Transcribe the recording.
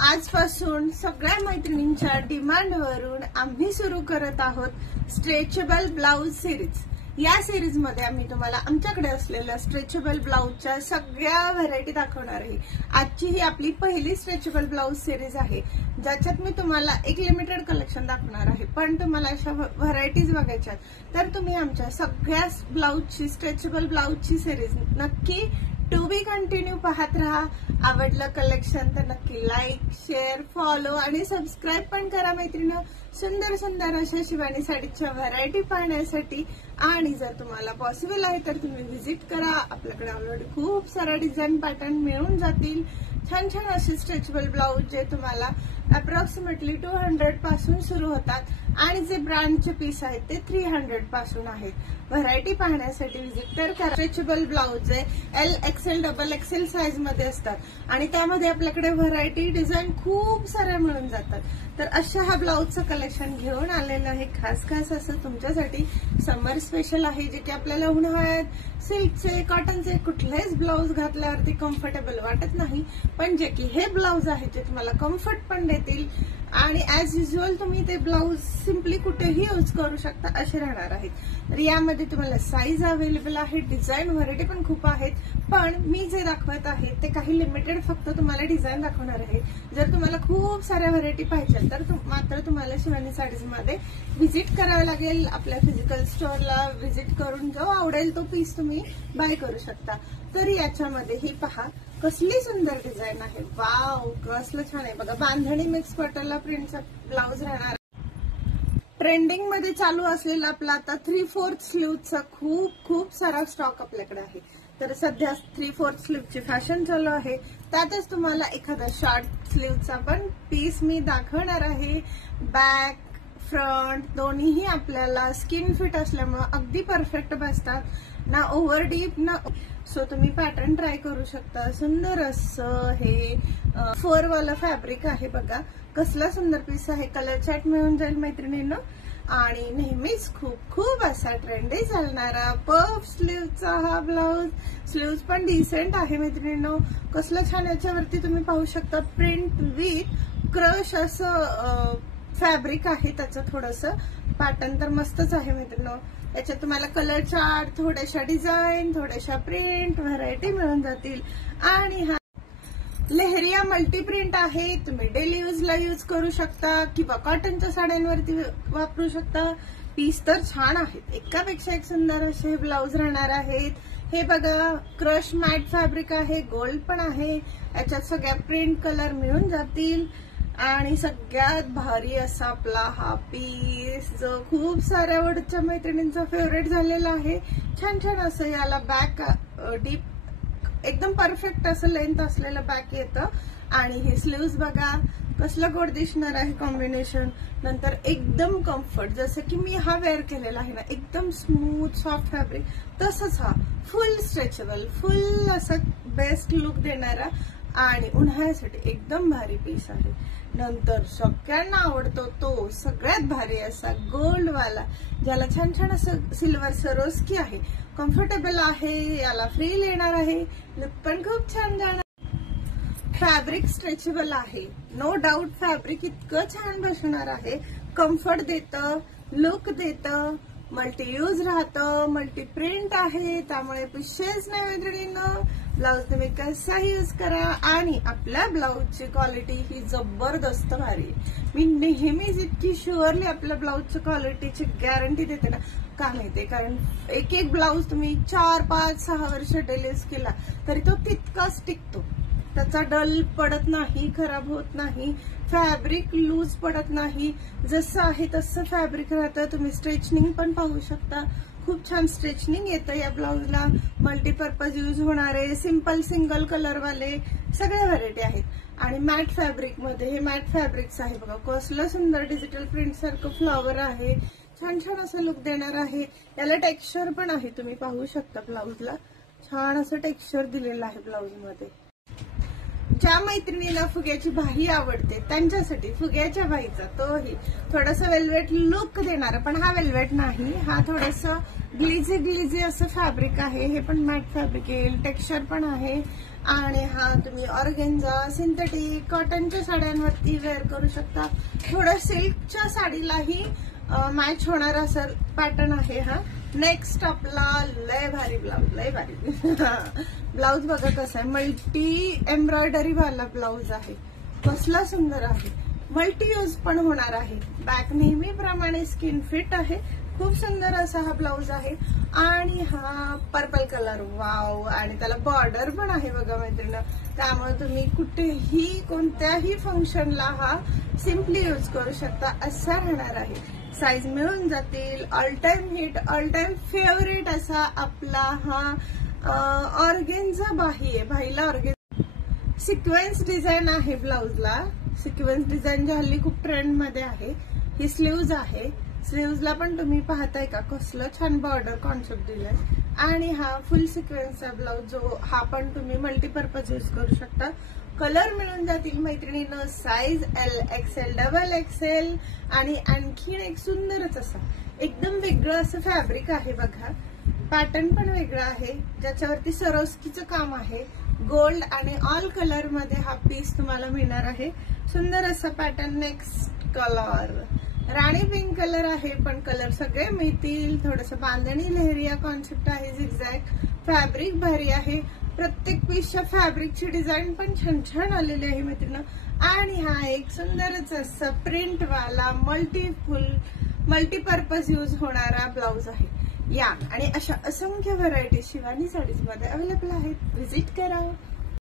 आजपासून सगळ्या मैत्रिणींच्या डिमांडवरून आम्ही सुरू करत आहोत स्ट्रेचेबल ब्लाउज सिरीज। या सिरीज मध्ये आम्ही तुम्हाला आमच्याकडे असलेल्या स्ट्रेचेबल ब्लाउजच्या सगळ्या व्हरायटी दाखवणार आहे। आजची ही आपली पहिली स्ट्रेचेबल ब्लाउज सिरीज आहे, ज्याच्यात मी तुम्हाला एक लिमिटेड कलेक्शन दाखवणार आहे। पण तुम्हाला अशा व्हरायटीज बघायच्या तर तुम्ही आमच्या सगळ्या ब्लाउजची स्ट्रेचेबल ब्लाउजची सिरीज नक्की टू बी कंटिन्यू पाहत राहा। आवडलं कलेक्शन तर नक्की लाईक, शेअर, फॉलो आणि सबस्क्राईब पण करा मैत्रिणी। सुंदर सुंदर अशा शिवानी साडीच्या व्हरायटी पाहण्यासाठी। आणि जर तुम्हाला पॉसिबल आहे तर तुम्ही व्हिजिट करा। आपल्याकडे ऑलरेडी खूप सारा डिझाईन पॅटर्न मिळून जातील। छान छान असे स्ट्रेचेबल ब्लाउज जे तुम्हाला अप्रॉक्सिमेटली 200 पासून सुरू होतात आणि जे ब्रँडचे पीस आहेत ते 300 पासून आहेत। व्हरायटी पाहण्यासाठी व्हिजिट तर करा। Stretchable blouse L XL double XL size मध्ये असतात आणि त्यामध्ये आपल्याकडे व्हरायटी डिझाईन खूप साऱ्या मिळून जातात। तर अशा हा ब्लाउजचं कलेक्शन घेऊन आलेलं आहे खास असं तुमच्यासाठी। समर स्पेशल आहे, जे की आपल्याला उन्हाळ्यात सिल्कचे, कॉटनचे कुठलेच ब्लाउज घातल्यावरती कम्फर्टेबल वाटत नाही, पण जे की हे ब्लाउज आहे जे तुम्हाला कम्फर्ट पण देतील आणि ऍज युजल तुम्ही ते ब्लाउज सिम्पली कुठेही यूज करू शकता असे राहणार आहेत। तर यामध्ये तुम्हाला साईज अवेलेबल आहे, डिझाईन व्हरायटी पण खूप आहेत, पण मी जे दाखवत आहे ते काही लिमिटेड फक्त तुम्हाला डिझाईन दाखवणार आहे। जर तुम्हाला खूप साऱ्या व्हरायटी पाहिजे तर मात्र तुम्हाला शिवानी साडीज मध्ये व्हिजिट करावं लागेल। आपल्या फिजिकल स्टोअरला व्हिजिट करून जो आवडेल तो पीस तुम्ही बाय करू शकता। तर याच्यामध्ये ही पहा कसली सुंदर डिझाईन आहे। वाव, कसलं छान आहे बघा। बांधणी मिक्स कॉटनला प्रिंटचा ब्लाउज राहणार। ट्रेंडिंग मध्ये चालू असलेला आपला आता 3/4 स्लीवचा खूप सारा स्टॉक आपल्याकडे आहे। तर सध्या 3/4 स्लीवची फॅशन चालू आहे, त्यातच तुम्हाला एखादा शॉर्ट स्लीवचा पण पीस मी दाखवणार आहे। बॅक फ्रंट दोन्हीही आपल्याला स्किन फिट असल्यामुळे अगदी परफेक्ट बसतात, ना ओव्हर डीप ना। सो तुम्ही पॅटर्न ट्राय करू शकता। सुंदर असं हे 4 वाला फॅब्रिक आहे बघा, कसला सुंदर पीस आहे। कलर चार्ट मिळून जाईल मैत्रिणींनो। आणि नेहमीच खूप असा ट्रेंडी चालणारा पफ स्लीवचा हा ब्लाउज। स्लीव्स पण डिसेंट आहे मैत्रिणींनो, कसलं छान। याच्यावरती तुम्ही पाहू शकता प्रिंट विथ क्रश असं फॅब्रिक आहे, त्याचं थोडंसं पॅटर्न तर मस्तच आहे मैत्रिणींनो। याच्यात तुम्हाला कलर चार्ट, थोड्याशा डिझाईन, थोड्याशा प्रिंट व्हरायटी मिळून जातील। आणि हा लेहरिया मल्टी प्रिंट आहे, तुम्ही डेली यूजला यूज करू शकता किंवा कॉटनच्या साड्यांवरती वापरू शकता। पीस तर छान आहेत, एकापेक्षा एक सुंदर असे ब्लाउज राहणार आहेत। हे बघा क्रश मॅट फॅब्रिक आहे, गोल्ड पण आहे। याच्यात सगळ्या प्रिंट कलर मिळून जातील आणि सगळ्यात भारी असा आपला हा पीस जो खूप साऱ्या वडच्या मैत्रिणींचा फेवरेट झालेला आहे। छान असं याला बॅक डीप एकदम परफेक्ट असं लेंथ असलेलं बॅक येतं। आणि हे स्लीव्स बघा कसलं गोड दिसणार आहे कॉम्बिनेशन। नंतर एकदम कम्फर्ट, जसं की मी हा वेअर केलेला आहे ना, एकदम स्मूथ सॉफ्ट फॅब्रिक, तसंच हा फुल स्ट्रेचेबल, फुल असं बेस्ट लुक देणारा आणि उन्हाळ्यासाठी एकदम भारी पीस आहे। नंतर सगळ्यांना आवडतो तो सगळ्यात भारी असा गोल्ड वाला, ज्याला छान असं सिल्वर सरोस्की आहे, कम्फर्टेबल आहे, याला फ्रील येणार आहे, लुक पण खूप छान जाणार। फॅब्रिक स्ट्रेचेबल आहे, नो डाऊट फॅब्रिक इतकं छान बसणार आहे, कम्फर्ट देतं, लुक देतं, मल्टी यूज राहतं, मल्टी प्रिंट आहे, त्यामुळे पिशेच नाही मैत्रिणींनो। ब्लाउज तुम्ही कसाही यूज करा आणि आपल्या ब्लाउजची क्वालिटी ही जबरदस्त भारी आहे। मी नेहमीच इतकी शुअरली आपल्या ब्लाउजच्या क्वालिटीची गॅरंटी देते ना, का माहितीये, कारण एक ब्लाउज तुम्ही 4, 5, 6 वर्ष डेली यूज केला तरी तो तितकाच टिकतो, त्याचा डल पडत नाही, खराब होत नाही, फॅब्रिक लूज पडत नाही, जसं आहे तसं फॅब्रिक राहतं। तुम्ही स्ट्रेचनिंग पण पाहू शकता, खूप छान स्ट्रेचनिंग येतं या ब्लाउजला। मल्टीपर्पज यूज होणारे सिंपल सिंगल कलर वाले सगळ्या व्हरायटी आहेत। आणि मॅट फॅब्रिक मध्ये हे मॅट फॅब्रिक्स आहे बघा, कसलं सुंदर डिजिटल प्रिंट सारखं फ्लॉवर आहे, छान असं लुक देणार आहे। याला टेक्स्चर पण आहे, तुम्ही पाहू शकता ब्लाउजला छान असं टेक्स्चर दिलेलं आहे ब्लाउज मध्ये। ज्या मैत्रिणीला फुग्याची बाही आवडते त्यांच्यासाठी फुग्याच्या बाहीचा तोही थोडासा वेल्वेट लुक देणार, पण हा वेल्वेट नाही, हा थोडस ग्लिझी असं फॅब्रिक आहे. हे पण मॅट फॅब्रिक येईल, टेक्स्चर पण आहे. आणि हा तुम्ही ऑर्गेन्झा, सिंथेटिक, कॉटनच्या साड्यांवरती वेअर करू शकता. थोडं सिल्कच्या साडीलाही मॅच होणार असं पॅटर्न आहे हा. नेक्स्ट आपला लय भारी ब्लाउज, लय भारी ब्लाउज बघा कसा आहे, मल्टी एम्ब्रॉयडरी वाला ब्लाउज आहे. कसला सुंदर आहे, मल्टी यूज पण होणार आहे. बॅक नेहमीप्रमाणे स्किन फिट आहे. खूप सुंदर असा हा ब्लाउज आहे. आणि हा पर्पल कलर, वाव. आणि त्याला बॉर्डर पण आहे बघा मैत्रिणी. त्यामुळे तुम्ही कुठेही कोणत्याही फंक्शनला हा सिम्पली यूज करू शकता असा राहणार आहे. साईज मिळून जातील. All time hit, all time favourite असा आपला हा ऑर्गेन्झा बाही आहे. बाहीला ऑर्गेन्झा सिक्वेन्स डिझाईन आहे ब्लाउजला. सिक्वेन्स डिझाईन जी हल्ली खूप ट्रेंड मध्ये आहे. ही स्लीव्ज आहे. स्लीव्जला पण तुम्ही पाहताय का कसलं छान बॉर्डर कॉन्सेप्ट दिलाय. आणि हा फुल सिक्वेन्सचा ब्लाउज जो हा पण तुम्ही मल्टीपर्पज यूज करू शकता. कलर मिळून जातील मैत्रिणींना. Size L, XL, double XL. आणि आणखीन एक सुंदरच असा एकदम वेगळं असं फॅब्रिक आहे बघा. पॅटर्न पण वेगळं आहे, ज्याच्यावरती सरोस्कीचं काम आहे. गोल्ड आणि ऑल कलर मध्ये हा पीस तुम्हाला मिळणार आहे. सुंदर असा पॅटर्न. नेक्स्ट कलर राणी पिंक कलर आहे, पण कलर सगळे मिळतील. थोडस बांधणी लेहरिया कॉन्सेप्ट आहे. झिगझॅग फॅब्रिक भारी आहे. प्रत्येक पीसच्या फॅब्रिकची डिझाईन पण छान छान आलेली आहे मित्रांनो. आणि हा एक सुंदरच असा प्रिंट वाला मल्टीपर्पज यूज होणारा ब्लाउज आहे. या आणि अशा असंख्य व्हरायटी शिवानी साडीज मध्ये अवेलेबल आहेत. व्हिजिट करा.